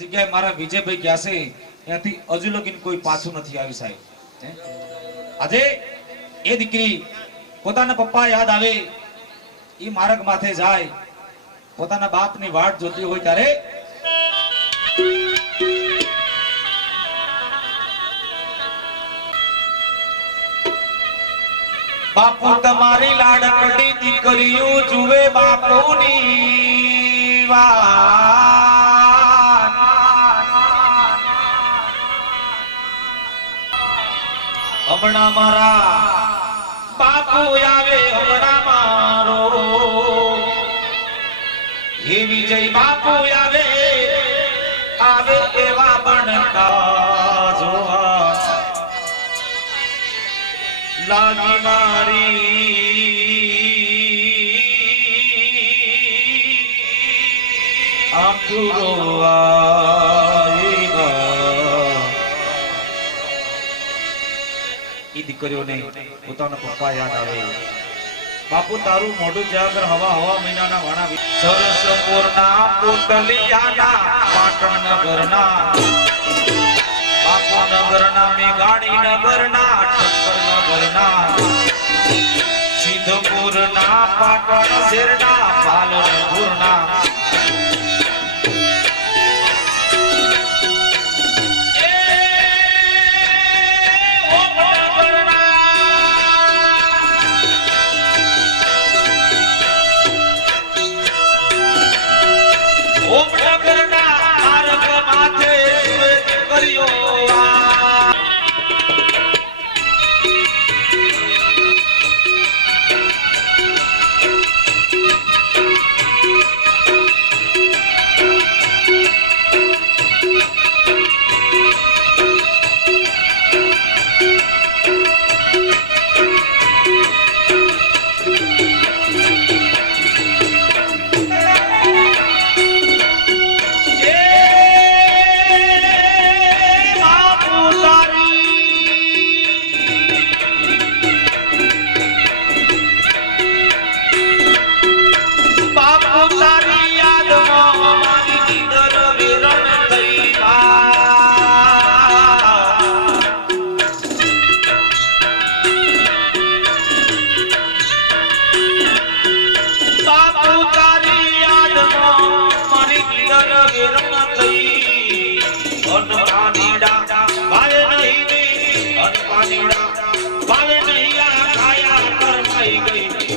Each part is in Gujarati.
જગ્યાએ મારા વિજયભાઈ ગયા છે ત્યાંથી હજુ લગીન કોઈ પાછું નથી આવ્યું સાહેબ. આજે એ દીકરી પોતાના પપ્પા યાદ આવે એ માર્ગ માથે જાય પોતાના બાપની વાટ જોતી હોય ત્યારે બાપુ તમારી લાડકડી દીકરીઓ જુએ બાપુની વાત હમણાં મારા બાપુ આવે હમણાં મારો હે વિજય બાપુ આવે આવે એવા બનતા જોવા લાગી મારી આંખો રોવાયેલા ઈ દીકરીઓને પોતાના પપ્પા યાદ આવે. બાપુ તારું મોઢું જાગર હવા હવા મહિનાના વાણા સરસપુરના પોતલિયાના પાટણ નગરના બાપુ નગરના મેઘાણી નગરના ટક્કર નગરના સિદ્ધપુરના પાટણ શેરના પાલનપુરના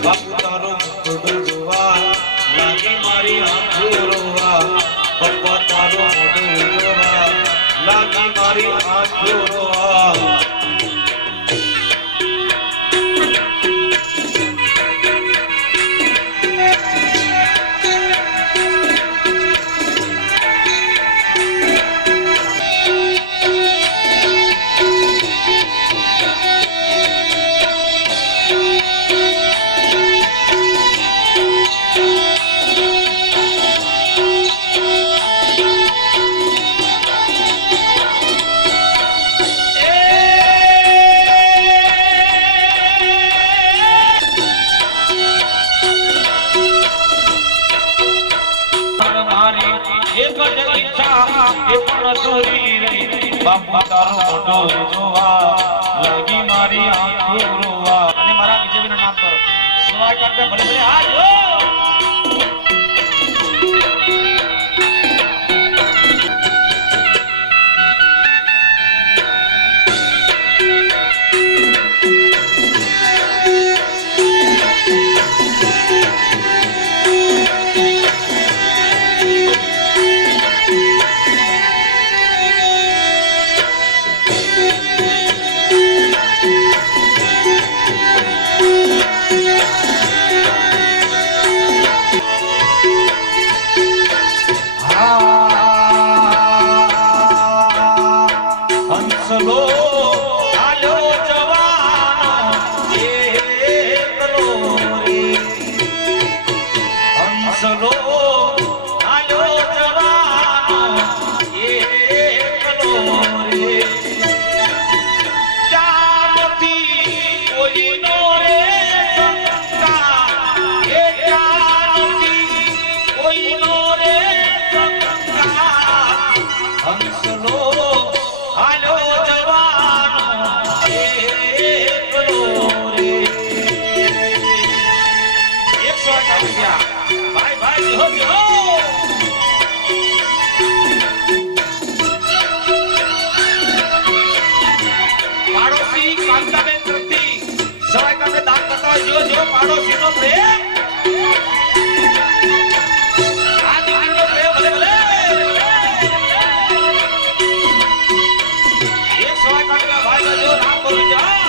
બાપુ તારો મોઢું જોવા લાગી મારી આંખો રોવા પપ્પા તારો મોઢું જોવા લાગી મારી આંખો રોવા બાપુ તારો મોઢું જોવા લાગી મારી આંખો રોવા. અને મારા વિજયનું નામ કરો સ્વાગત ભલે ભલે આજો. કાંતાબેન તરફથી સવાઈ કાંડે દાન કરતા હોય જો પાડોશીનો પ્રેમ આ દીકરીનો પ્રેમ ભલે ભલે એક સવાઈ કાંડે ભાઈ જો રામ બોલું જા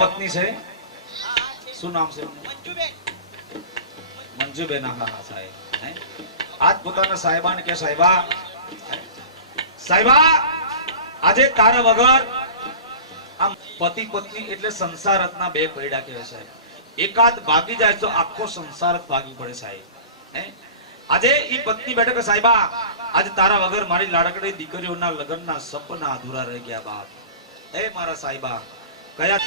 પત્ની છે, શું નામ છે? મંજુબેન. હા સાહેબ, આજ પોતાના સાહેબાને કે સાહેબા, સાહેબા આજે તારા વગર આમ પતિ પત્ની એટલે સંસાર રત્ના બે પૈડા કહેવાય સાહેબ. એકાદ ભાગી જાય તો આખો સંસાર જ ભાગી પડે સાહેબ. આજે ઈ પત્ની બેઠક કે સાહેબા આજે તારા વગર મારી લાડકડી દીકરીઓના લગ્નના સપના અધૂરા રહી ગયા બાપ. એ મારા સાહેબા કયા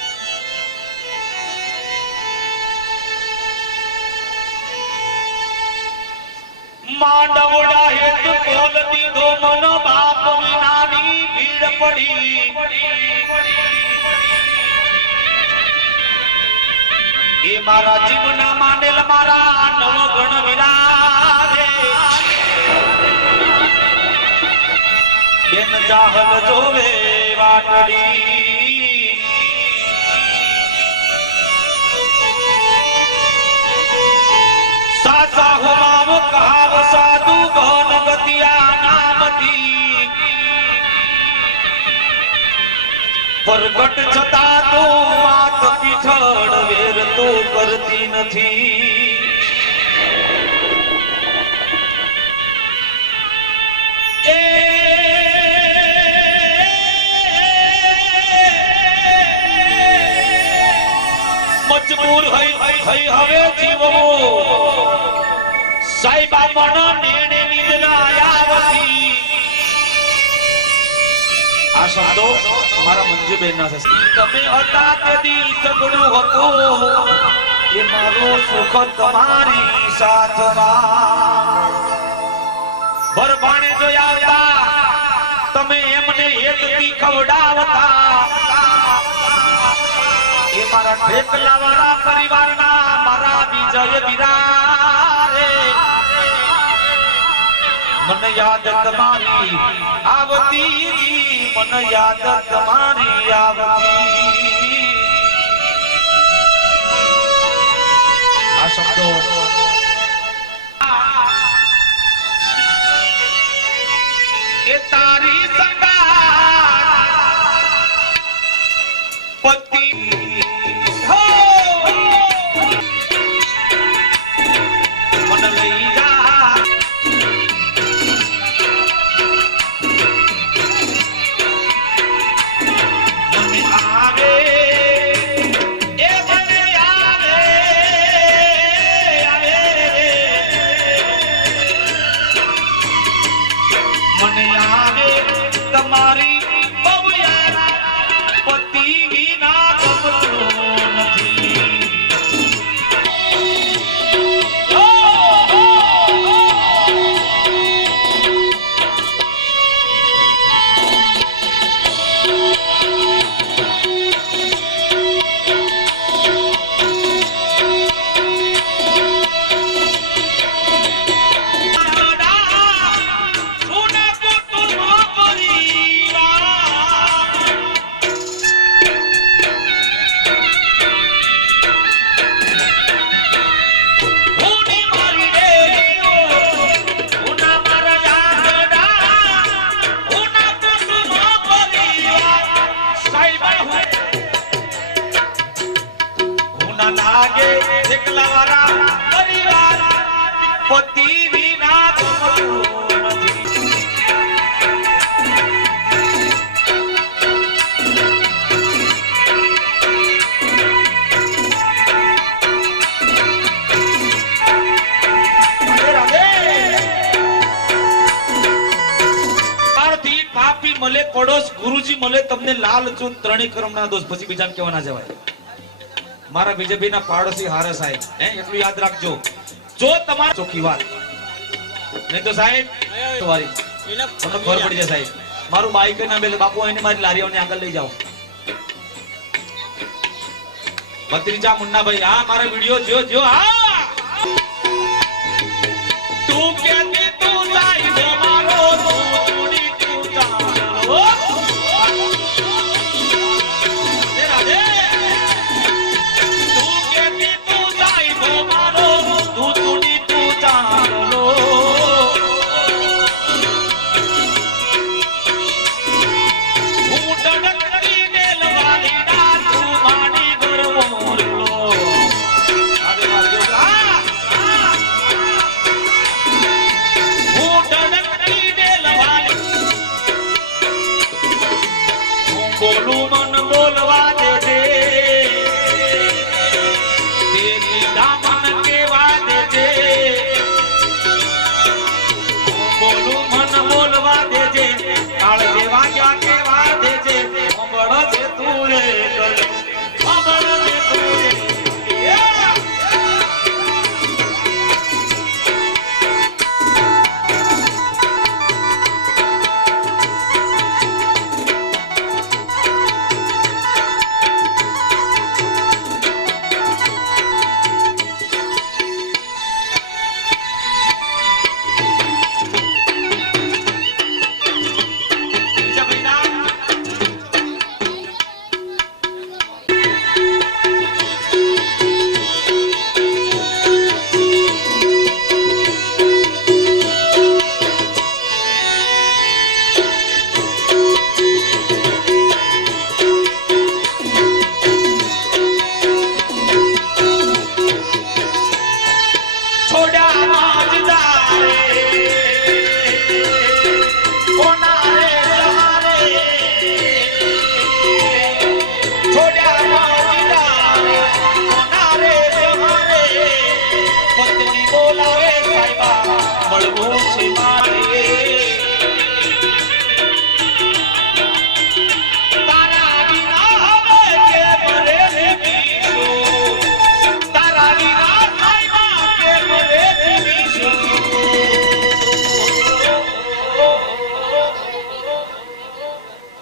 માંડવડા હેત કોલ દીધો મન બાપ વિનાની ભીડ પડી. એ મારા જીવના માનેલ મારા નવ ગણ વિરારે બેન જાહલ જોવે વાટડી. સાસા હુમાવ કહાવ સાધુ ગન ગતિયા નામથી પ્રગટ છતાં તું માત પીઠળ વેર તો કરતી નથી. એ મજબૂર હઈ હવે જીવવો સાહેબા મન નેણે નિંદના આવતી. આ શબ્દો મારા મંજુબેન ના છે. તમે હતા તે દી સગડું હતું એ મારું સુખ તમારી સાથમાં. ભરભાણે જોઈ આવતા તમે એમને હેતથી ખવડાવતા. એ મારા ઠેકલા વાળા પરિવારના મારા વિજય વિરારે મન યાદ તમારી આવતી. મન યાદ તમારી આવતી. આ શબ્દો એ તારી સંગાત પતિ મન લઈ જા. તમારી બહુ યાદ પતિ વિના ગમતું નથી. પતિ વિના ગમતું નથી. પાપી મળે પડોશ ગુરુજી મળે તમને લાલ ચૂન ત્રણેય કર્મના દોષ પછી બીજાને કેવા ના જવાય. મારા બીજેપીના પાડોશી હારે સાહેબ એટલું યાદ રાખજો. જો તમારી ચોખ્ખી વાત નહીં તો સાહેબ તમારી તમને ખબર પડી જાય સાહેબ. મારું બાઈક ના બેલે બાપુ એને મારી લારીઓને આગળ લઈ જાઓ. ભત્રીજા મુન્નાભાઈ આ મારા વિડિયો જો હા તું કેતી તું જાય દો મારો તું છોડી તું ચાલો એ રાધે તું કેતી તું જાય દો મારો તું છોડી તું ચાલો હું ડડકતી ડેલવાલી ડા તું માની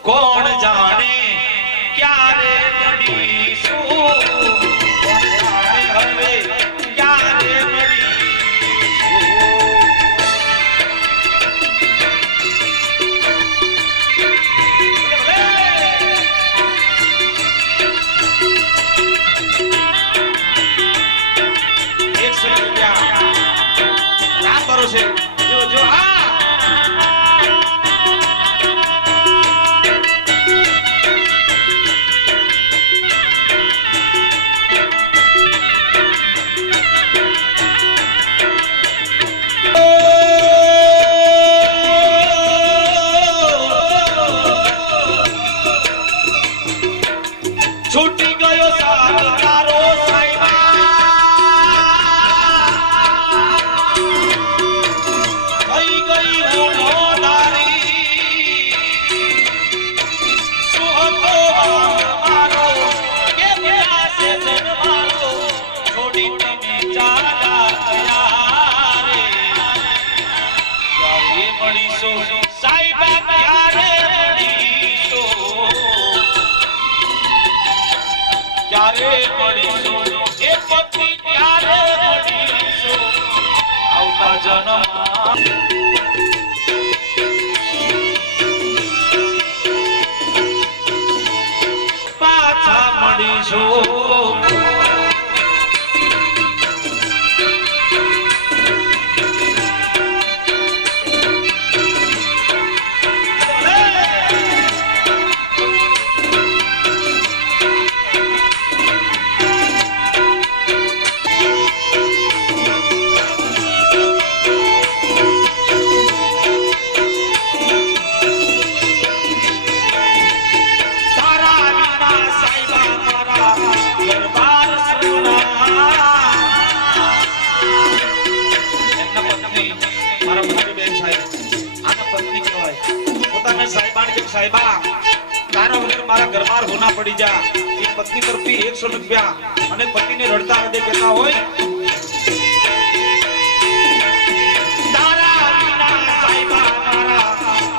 કોણ જાણે ક્યારે મળીશું, કોણ જાણે હવે ક્યારે મળીશું. 100 રૂપિયા રામ ભરોસે જો જો આ છૂટી ગયો સાથ તારો સાઈબા, થઈ ગઈ હું મોદારી, શું હતો મારો કે ગયા છે જન્મારો, છોડી તમે ચાલ્યા ગયા રે, ક્યારે મળીશું સાઈબા, ક્યારે મળીશું, ક્યારે મળીશું એ પતિ, ક્યારે મળીશું આવતા જન્મમાં, પાછા મળીશું. સાહેબા તારા વગર મારા ઘરમાં હોના પડી જા, એ પત્ની તરફથી 100 રૂપિયા અને પતિને રડતા હૃદય કહેતા હોય, તારા વિના સાહેબા મારા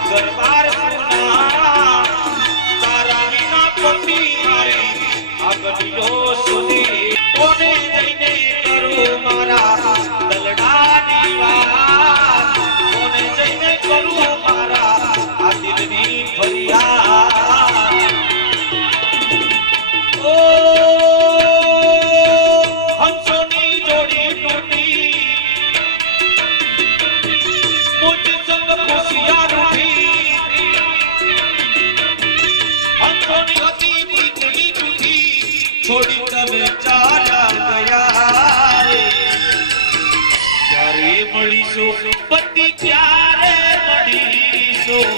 ઘરબાર સુના, તારા વિના પતિ મારી આગળનો સુધી, કોને જઈને કરું મારા દલડાની વાત, કોને જઈને કરું મારા આ દિલની ફરિયાદ. ઓ હંસોની જોડી તૂટી, મુજ સંગ ખુશિયા રૂઠી, હંસોની હતી પીતળી તૂટી, છોડી તમે ચાલ્યા ગયા રે, ક્યારે મળીશું પતિ, ક્યારે મળીશું,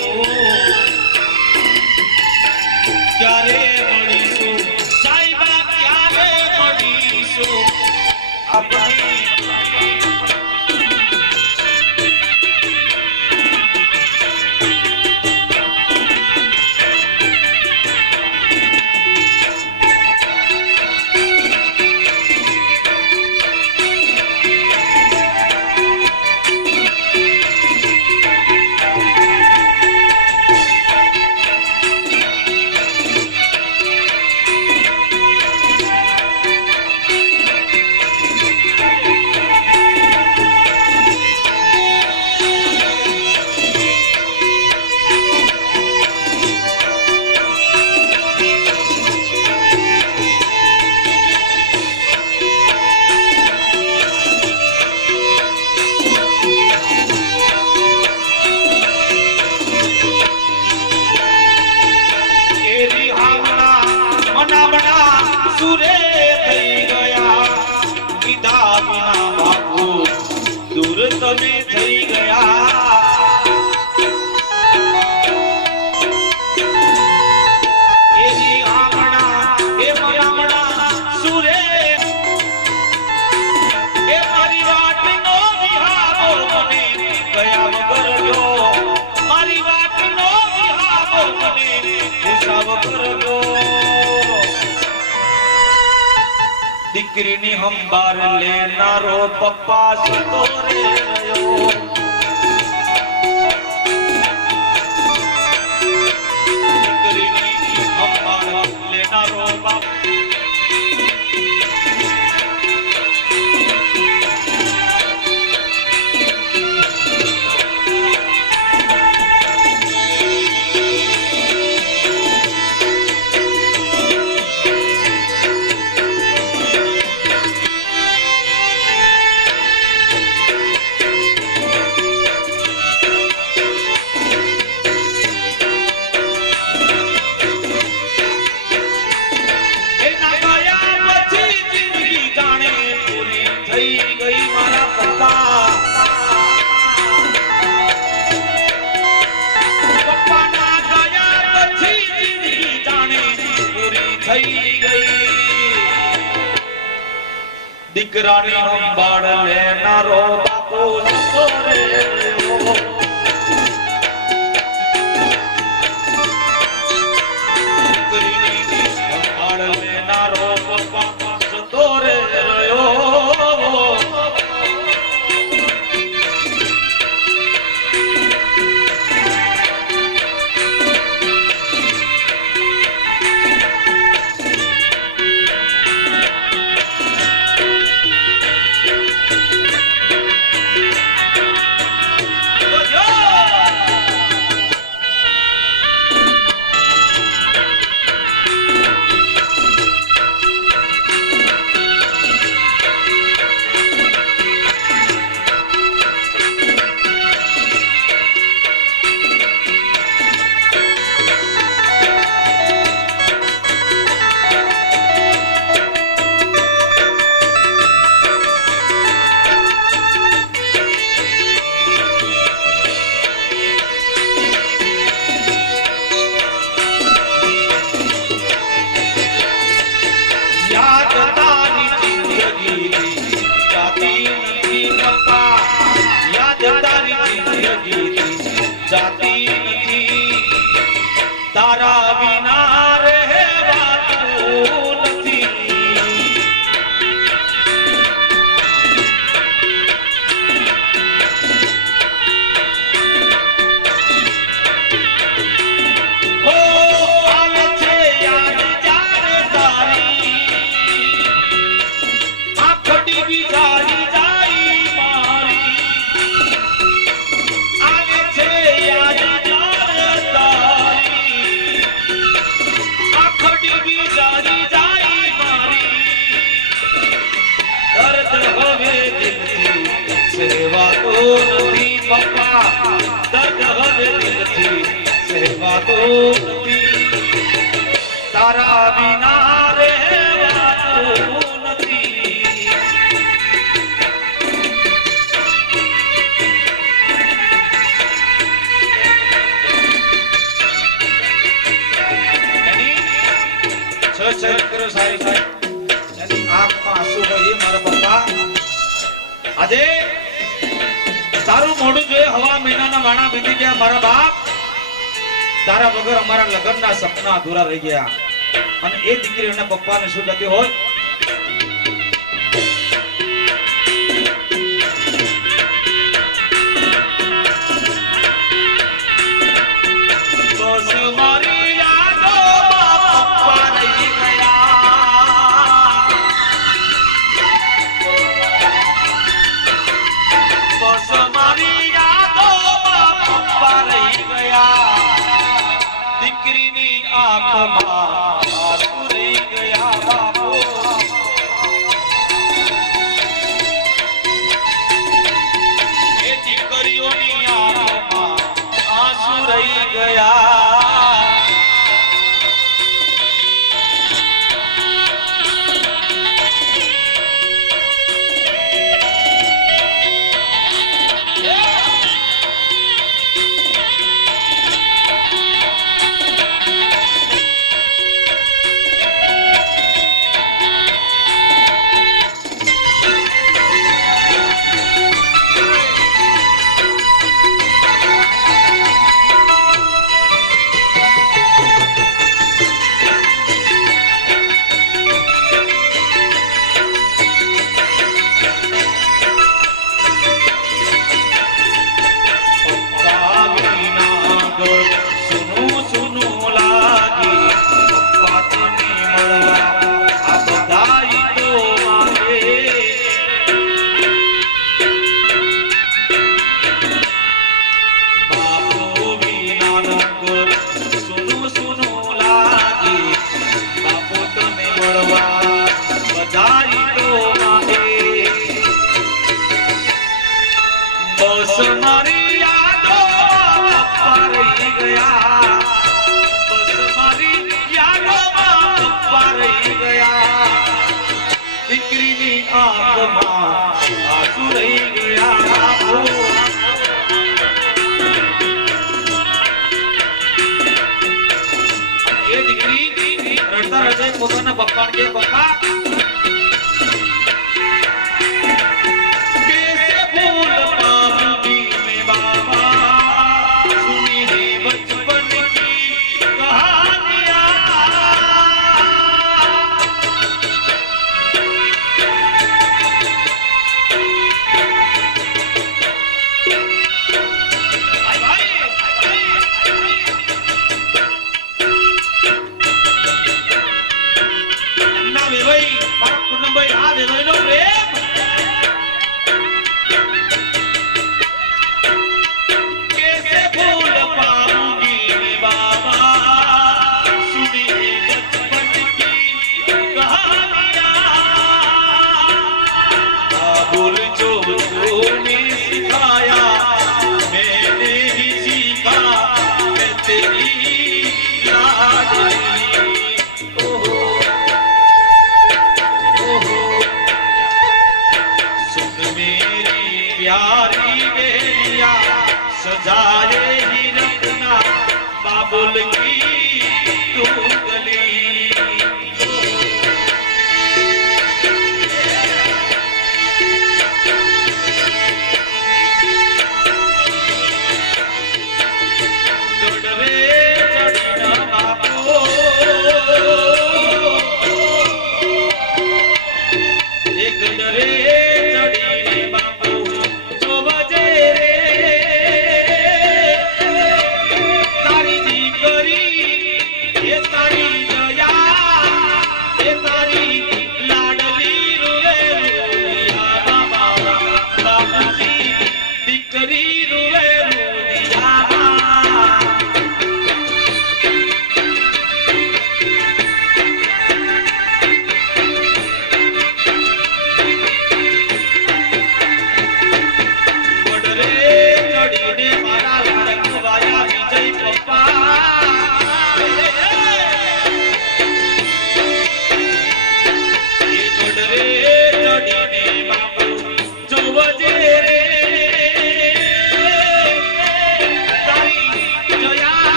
ક્યારે મળીશું સાઈબા, ક્યારે મળીશું આપણી. તમે થઈ ગયા એની આંગણા એ મનામણા સુરે એ મારી વાટનો વિહાબો મને ગયા વગર ગયો મારી વાટનો વિહાબો મને પૂછા વગર ગયો દીકરીની હંબાર લેનારો પપ્પા સતો રે રહ્યો દીકરીની હંબાર લેનારો બાપ દીકરાની સંભાળ લેનારો બાપુ જતો રહ્યો દીકરીની સંભાળ લેનારો બાપા જતો રહ્યો જાતી નથી તારા વિના રહેવાતું નથી હો આવે છે યાદ જ્યારે તારી આખડી વિચારી જાય મારી આવે છે નથી પપ્પા દર્દ હવે દિલથી સહેવાતો નથી તારા વિના રહેવાતું નથી કરો સાહેબ એની આંખમાં આંસુ હોય મારા પપ્પા આજે તારું મોઢું જોઈએ હવા મહિનાના વાણા વીતી ગયા મારા બાપ તારા વગર અમારા લગ્નના સપના અધૂરા રહી ગયા અને એ દીકરી એના પપ્પાને શું કહેતી હોય પોતાના પપ્પા કે પપ્પા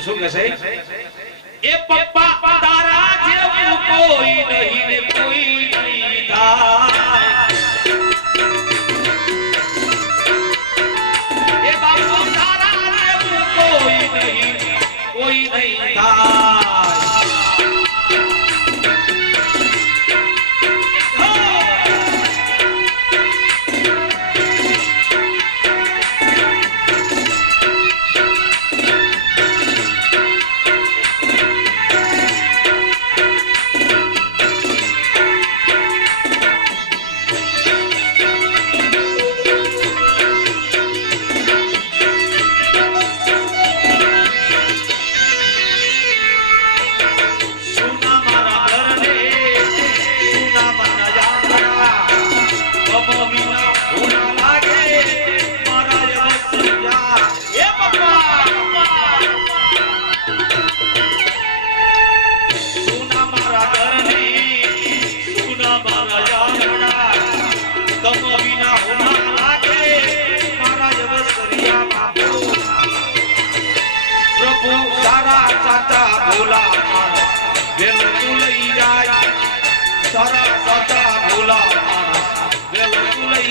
શું કહે એ પપ્પા તારા જેવું કોઈ નહીં ને કોઈ નહીં થાય એ બાપુ તારા જેવું કોઈ નહીં થાય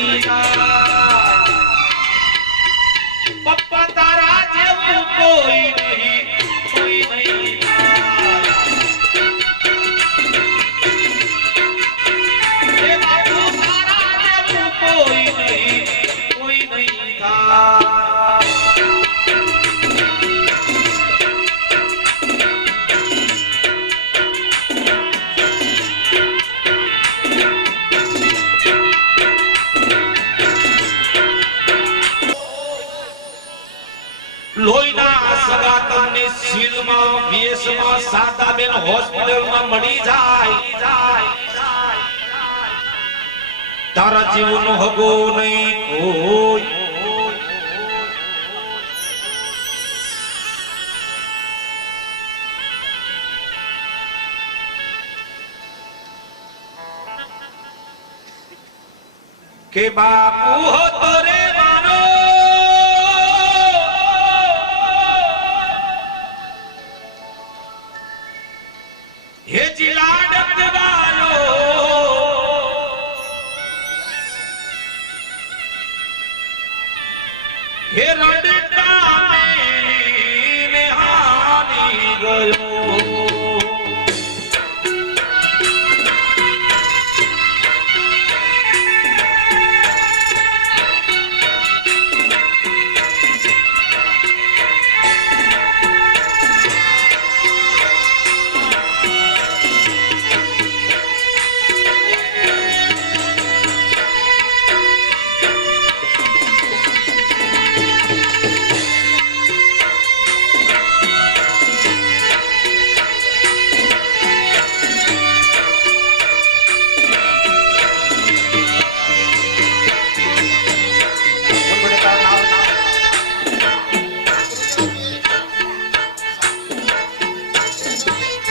નહીં થાય. પપ્પા તારા જેવું કોઈ નહીં થાય. એ બાપુ તારા જેવું કોઈ નહીં થાય. લોહીના સગા તમને સિવિલમાં બીએસમાં સાદાબેન હોસ્પિટલમાં મળી જાય. તારા જીવનો હગો નહીં કોઈ. કે બાપુ હો તોરે મારો હે જીલાડક વાલો હે રડતા ને હાની ગયો.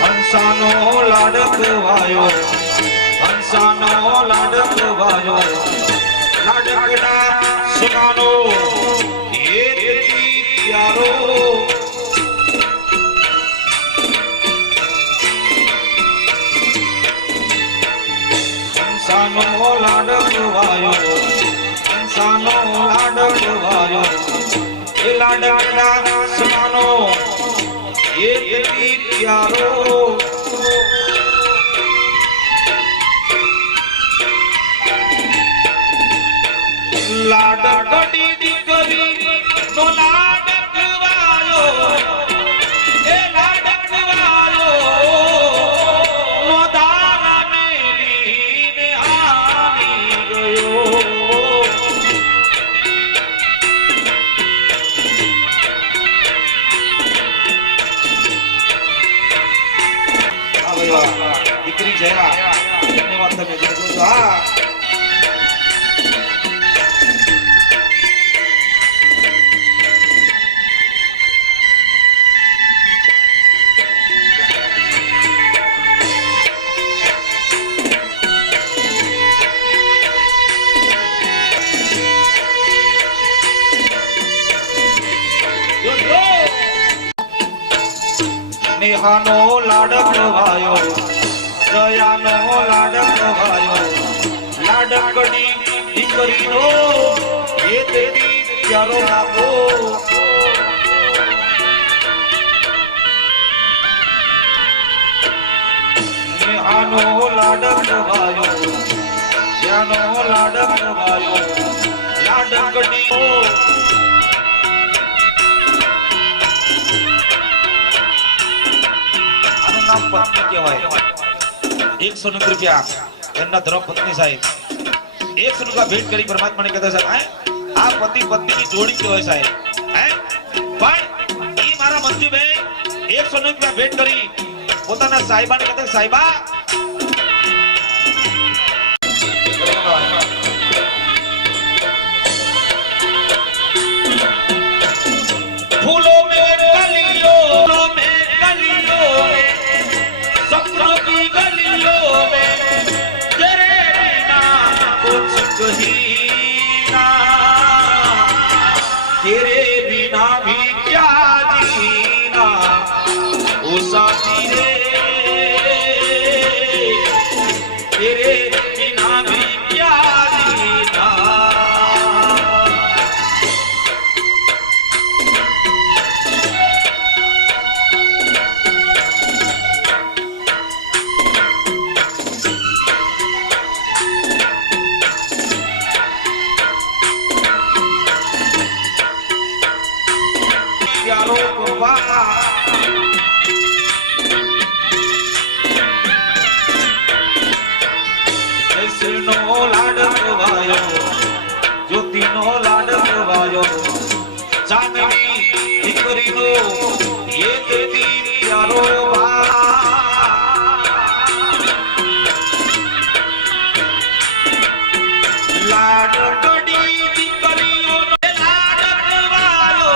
હંસાનો લાડકવાયો, હંસાનો લાડકવાયો, લાડકડા સુનાનો એથી પ્યારો. હંસાનો લાડકવાયો, હંસાનો લાડકવાયો, એ લાડકડા સુનાનો એથી પ્યારો. લાડકડી દીકરી નો લાડકવાયો, એ લાડકવાયો નો દારા મેલીને હારી ગયો. દીકરી જયા ધન્યવાદ. તમે જોજો. હા નેહાનો લાડકવાયો, દયાનો લાડકવાયો, લાડકડી દીકરીનો એ તેરી પ્યારો આપો. નેહાનો લાડકવાયો, દયાનો લાડકવાયો, લાડકડી પત્ની કહેવાય. 100 રૂપિયા એમના ધર્મ પત્ની સાહેબ 100 રૂપિયા ભેટ કરી પરમાત્માને કહેતા સાહેબ આ પતિ પત્નીની જોડી કહેવાય સાહેબ. પણ ઈ મારા મંજુભાઈ 100 રૂપિયા ભેટ કરી પોતાના સાહેબાને કહેતા સાહેબા फूलों में कलियों में सपनों की गलियों में तेरे बिना कुछ कहीं ना, तेरे बिना भी क्या जीना ओ साथी रे. ये देती प्यारो लाड कड़ी दीकरीओ लाड करवायो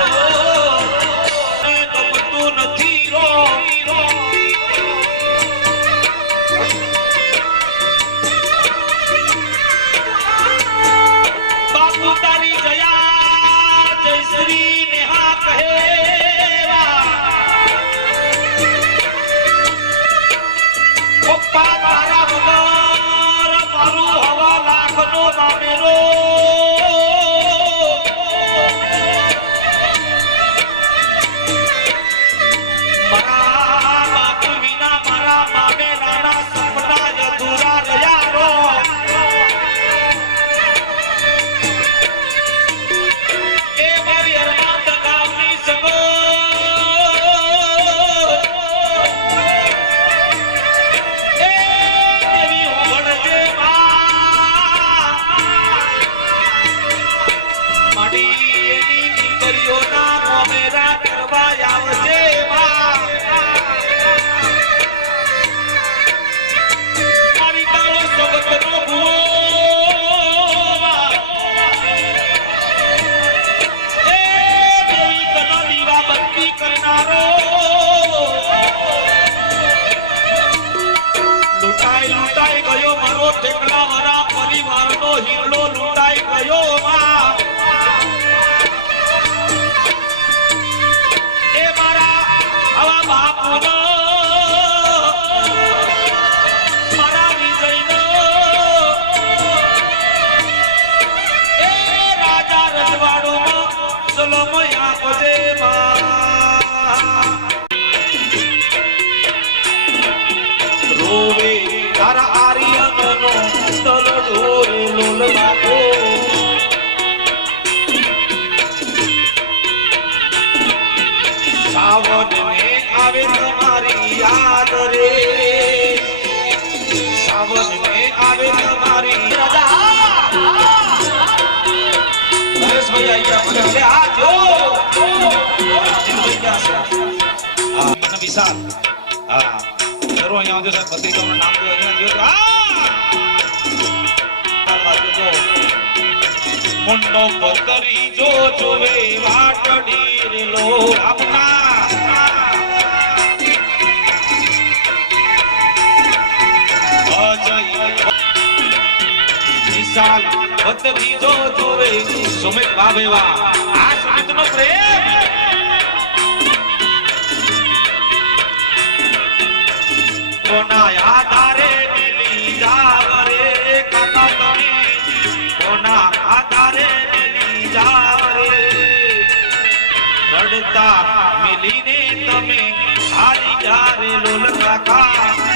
गमतु નથી રો बापू तारी जया जय श्री नेहा कहेवा पप्पा तारा वगर मारू हवा लाखनो नामेरो मारा बापू विना मारा मामे नाना सपना अधूरा રહ્યા રો એ મારી અરમાન ગામની સગો એ દેવી હોવણજે માડી એની દીકરીઓના મોમેરા કરવા આવજે મારી તારો સબતનો ભૂવો करनारो लुटाई लुटाई गयो मारो ठेकला वरा परिवारनो हिरलो लुटाई गयो ए मारा आवा बापूनो मारा विजयनो ए राजा रजवाड़ों सलाम आपजे रोवे तारा आर्यनो तलडो रे लोल बापो सावन में आवे तुम्हारी याद रे सावन में आवे तुम्हारी राजा नरेश भैया ये आ जो भैया से मन विशाल हां जरूर અહીંયા આવજો સાહેબ પત્રિકાનું નામ દો અહીંયા જો આ મુંડો પતરી જો જોવે વાટડી રે લો આપના અજય વિશાલ પતરી જો જોવે સુમિત વાવેવા આ સુમિતનો પ્રેમ કોના આધારે મિલી જાવ રે કાકા તમે કોના આધારે મિલી જાવ રે રડતા મિલીને તમે હારી જા રે લોલ કાકા